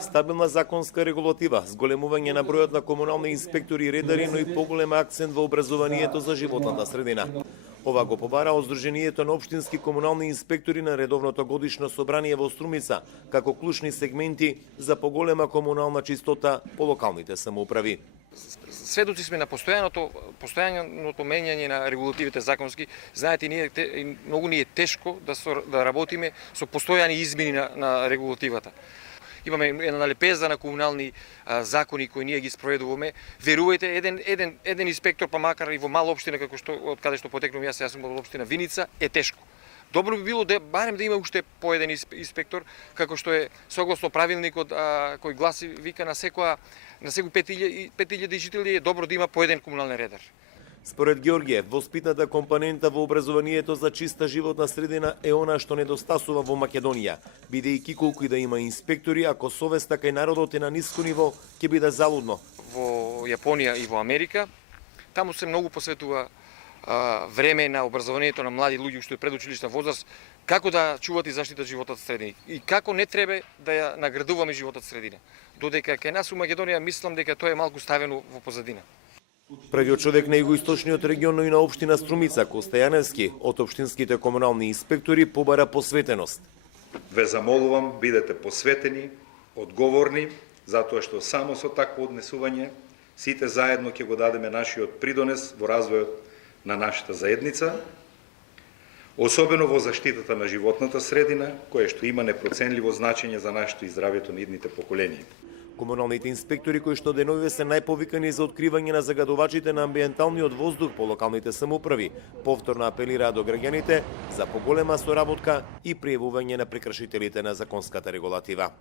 Стабилна законска регулатива, зголемување на бројот на комунални инспектори и редари, но и поголем акцент во образованието за животната средина. Ова го побара од Сдруженијето на општински комунални инспектори на редовното годишно собрание во Струмица, како клучни сегменти за поголема комунална чистота по локалните самоуправи. Сведоци сме на постојаното менјање на регулативите законски. Знаете, многу ни е тешко да работиме со постојани измени на регулативата. Имаме една лепеза на комунални закони кои ние ги спроведуваме. Верувајте, еден инспектор, па макар и во мала општина од каде што потекнувам јас сум од општина Виница, е тешко. Добро би било барем да има уште по еден инспектор, како што е согласно правилникот кој гласи, вика на секој 5000 жители е добро да има по еден комунален редар. Според Ѓорѓе, воспитната компонента во образованието за чиста животна средина е она што недостасува во Македонија, бидејќи колку и да има инспектори, ако совеста кај народот е на ниско ниво, ќе биде залудно. Во Јапонија и во Америка, таму се многу посветува време на образованието на млади луѓе што е предучилишна возраст, како да чуват и заштитат животот средина и како не треба да ја наградуваме животот средина. Додека кај нас у Македонија мислам дека тоа е малку ставено во позадина. Првиот човек на југоисточниот регион, но и на општина Струмица, Коста Јаневски, од општинските комунални инспектори побара посветеност. Ве замолувам, бидете посветени, одговорни, затоа што само со такво однесување сите заедно ќе го дадеме нашиот придонес во развојот на нашата заедница, особено во заштитата на животната средина, која што има непроценливо значење за нашето и здравјето на идните поколенија. Комуналните инспектори кои што деновиве се најповикани за откривање на загадувачите на амбиенталниот воздух по локалните самоуправи, повторно апелираат до граѓаните за поголема соработка и пријавување на прекршителите на законската регулатива.